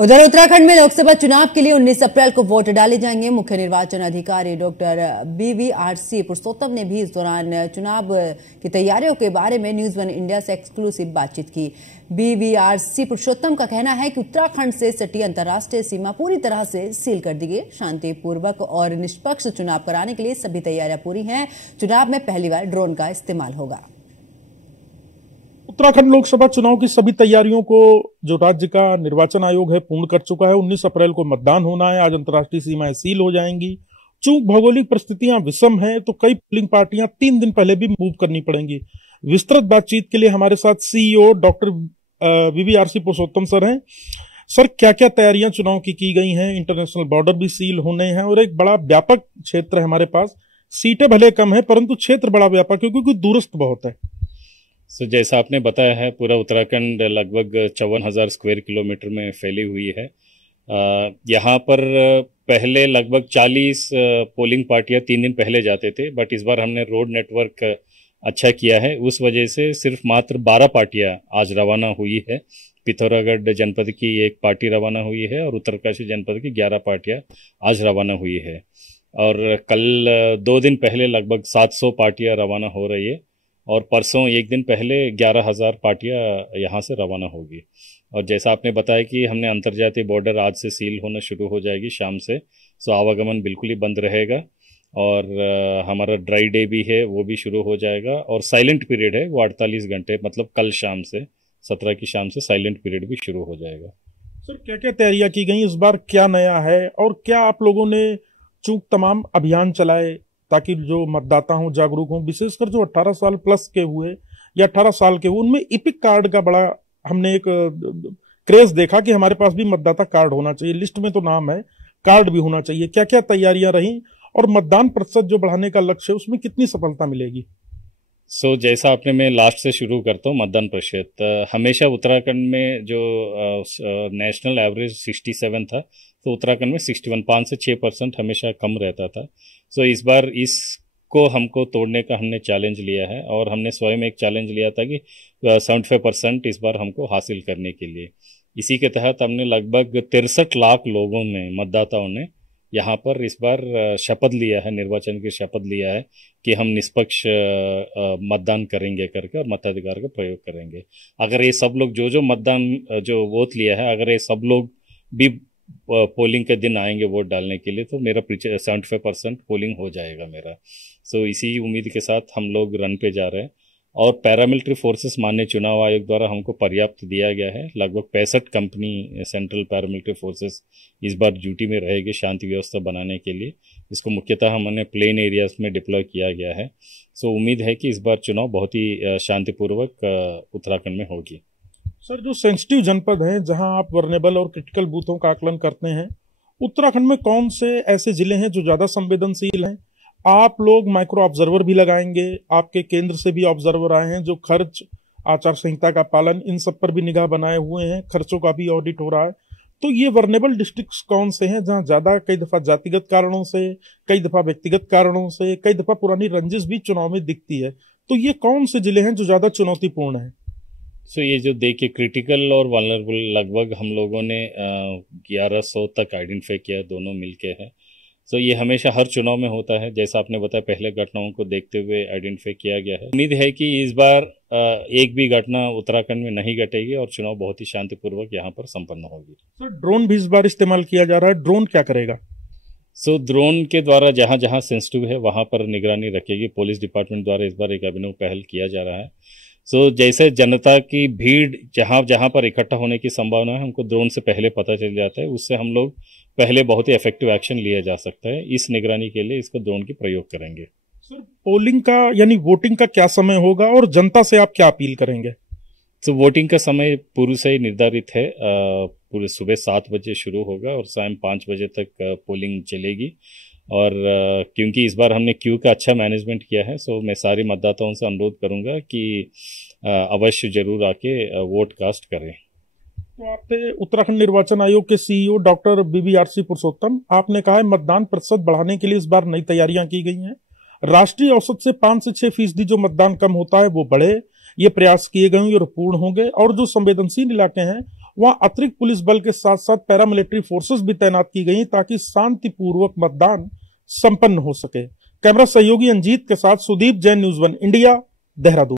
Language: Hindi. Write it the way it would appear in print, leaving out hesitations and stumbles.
उधर उत्तराखंड में लोकसभा चुनाव के लिए 19 अप्रैल को वोट डाले जाएंगे। मुख्य निर्वाचन अधिकारी डॉक्टर BVRC पुरुषोत्तम ने भी इस दौरान चुनाव की तैयारियों के बारे में न्यूज वन इंडिया से एक्सक्लूसिव बातचीत की। BVRC पुरुषोत्तम का कहना है कि उत्तराखंड से सटी अंतर्राष्ट्रीय सीमा पूरी तरह से सील कर दी गई। शांतिपूर्वक और निष्पक्ष चुनाव कराने के लिए सभी तैयारियां पूरी हैं। चुनाव में पहली बार ड्रोन का इस्तेमाल होगा। उत्तराखंड लोकसभा चुनाव की सभी तैयारियों को जो राज्य का निर्वाचन आयोग है पूर्ण कर चुका है। 19 अप्रैल को मतदान होना है। आज अंतर्राष्ट्रीय सीमाएं सील हो जाएंगी। चूंकि भौगोलिक परिस्थितियां विषम हैं तो कई पोलिंग पार्टियां 3 दिन पहले भी मूव करनी पड़ेंगी। विस्तृत बातचीत के लिए हमारे साथ CEO डॉक्टर BVRC पुरुषोत्तम सर हैं। सर, क्या क्या तैयारियां चुनाव की गई हैं? इंटरनेशनल बॉर्डर भी सील होने हैं और एक बड़ा व्यापक क्षेत्र है हमारे पास। सीटें भले कम है परंतु क्षेत्र बड़ा व्यापक है क्योंकि दूरस्थ बहुत है। जैसा आपने बताया है, पूरा उत्तराखंड लगभग 54,000 स्क्वायर किलोमीटर में फैली हुई है। यहाँ पर पहले लगभग 40 पोलिंग पार्टियां 3 दिन पहले जाते थे, बट इस बार हमने रोड नेटवर्क अच्छा किया है। उस वजह से सिर्फ मात्र 12 पार्टियां आज रवाना हुई है। पिथौरागढ़ जनपद की एक पार्टी रवाना हुई है और उत्तरकाशी जनपद की 11 पार्टियां आज रवाना हुई है। और कल 2 दिन पहले लगभग 700 पार्टियां रवाना हो रही है और परसों 1 दिन पहले 11,000 पार्टियां यहाँ से रवाना होगी। और जैसा आपने बताया कि हमने अंतर्जातीय बॉर्डर आज से सील होना शुरू हो जाएगी शाम से, सो आवागमन बिल्कुल ही बंद रहेगा। और हमारा ड्राई डे भी है, वो भी शुरू हो जाएगा। और साइलेंट पीरियड है वो 48 घंटे, मतलब कल शाम से 17 की शाम से साइलेंट पीरियड भी शुरू हो जाएगा। सर, क्या क्या तैयारियां की गई? इस बार क्या नया है और क्या आप लोगों ने चूंकि तमाम अभियान चलाए ताकि जो मतदाता हों जागरूक हों, विशेषकर जो 18 साल प्लस के हुए या 18 साल के हुए, उनमें इपिक कार्ड का बड़ा हमने एक क्रेज देखा कि हमारे पास भी मतदाता कार्ड होना चाहिए। लिस्ट में तो नाम है, कार्ड भी होना चाहिए। क्या क्या तैयारियां रहीं और मतदान प्रतिशत जो बढ़ाने का लक्ष्य है उसमें कितनी सफलता मिलेगी? जैसा आपने, मैं लास्ट से शुरू करता हूँ। मतदान प्रतिशत हमेशा उत्तराखंड में जो नेशनल एवरेज 67 था, तो उत्तराखंड में 61, 5 से 6% हमेशा कम रहता था। इस बार इसको हमको तोड़ने का हमने चैलेंज लिया है और हमने स्वयं एक चैलेंज लिया था कि 75% इस बार हमको हासिल करने के लिए। इसी के तहत हमने लगभग 63 लाख लोगों ने, मतदाताओं ने यहाँ पर इस बार शपथ लिया है, निर्वाचन की शपथ लिया है कि हम निष्पक्ष मतदान करेंगे करके और मताधिकार का प्रयोग करेंगे। अगर ये सब लोग जो मतदान जो वोट लिया है, अगर ये सब लोग भी पोलिंग के दिन आएंगे वोट डालने के लिए, तो मेरा 75% पोलिंग हो जाएगा मेरा। इसी उम्मीद के साथ हम लोग रन पे जा रहे हैं। और पैरामिलिट्री फोर्सेस माननीय चुनाव आयोग द्वारा हमको पर्याप्त दिया गया है। लगभग 65 कंपनी सेंट्रल पैरामिलिट्री फोर्सेस इस बार ड्यूटी में रहेगी शांति व्यवस्था बनाने के लिए। इसको मुख्यतः हमने प्लेन एरियाज में डिप्लॉय किया गया है। उम्मीद है कि इस बार चुनाव बहुत ही शांतिपूर्वक उत्तराखंड में होगी। सर, जो सेंसिटिव जनपद हैं जहां आप वर्नेबल और क्रिटिकल बूथों का आकलन करते हैं, उत्तराखंड में कौन से ऐसे जिले हैं जो ज्यादा संवेदनशील हैं? आप लोग माइक्रो ऑब्जर्वर भी लगाएंगे, आपके केंद्र से भी ऑब्जर्वर आए हैं जो खर्च, आचार संहिता का पालन, इन सब पर भी निगाह बनाए हुए हैं, खर्चों का भी ऑडिट हो रहा है। तो ये वर्नेबल डिस्ट्रिक्ट्स कौन से हैं जहां ज्यादा कई दफा जातिगत कारणों से, कई दफा व्यक्तिगत कारणों से, कई दफा पुरानी रंजिश भी चुनाव में दिखती है? तो ये कौन से जिले हैं जो ज्यादा चुनौतीपूर्ण है? ये जो देखिए, क्रिटिकल और वल्नरेबल लगभग हम लोगों ने 1100 तक आइडेंटिफाई किया, दोनों मिलके है। ये हमेशा हर चुनाव में होता है। जैसा आपने बताया, पहले घटनाओं को देखते हुए आइडेंटिफाई किया गया है। उम्मीद है कि इस बार एक भी घटना उत्तराखंड में नहीं घटेगी और चुनाव बहुत ही शांतिपूर्वक यहाँ पर संपन्न होगी। सर, ड्रोन भी इस बार इस्तेमाल किया जा रहा है। ड्रोन क्या करेगा? ड्रोन के द्वारा जहाँ जहाँ सेंसिटिव है वहाँ पर निगरानी रखेगी। पुलिस डिपार्टमेंट द्वारा इस बार एक अभिनव पहल किया जा रहा है। जैसे जनता की भीड़ जहाँ जहाँ पर इकट्ठा होने की संभावना है, हमको ड्रोन से पहले पता चल जाता है। उससे हम लोग पहले बहुत ही इफेक्टिव एक्शन लिया जा सकता है। इस निगरानी के लिए इसका ड्रोन की प्रयोग करेंगे। सर, पोलिंग का यानी वोटिंग का क्या समय होगा और जनता से आप क्या अपील करेंगे? वोटिंग का समय पूर्व से ही निर्धारित है। पूरे सुबह 7 बजे शुरू होगा और शाम 5 बजे तक पोलिंग चलेगी। और क्योंकि इस बार हमने क्यू का अच्छा मैनेजमेंट किया है, मैं सारे मतदाताओं से अनुरोध करूंगा कि अवश्य जरूर आके वोट कास्ट करें। तो आपने उत्तराखंड निर्वाचन आयोग के CEO डॉक्टर BVRC पुरुषोत्तम, आपने कहा है मतदान प्रतिशत बढ़ाने के लिए इस बार नई तैयारियां की गई हैं। राष्ट्रीय औसत से 5 से 6% जो मतदान कम होता है वो बढ़े, ये प्रयास किए गए और पूर्ण होंगे। और जो संवेदनशील इलाके हैं वहां अतिरिक्त पुलिस बल के साथ साथ पैरामिलिट्री फोर्सेस भी तैनात की गई ताकि शांतिपूर्वक मतदान संपन्न हो सके। कैमरा सहयोगी अंजीत के साथ सुदीप जैन, न्यूज़ 1 इंडिया, देहरादून।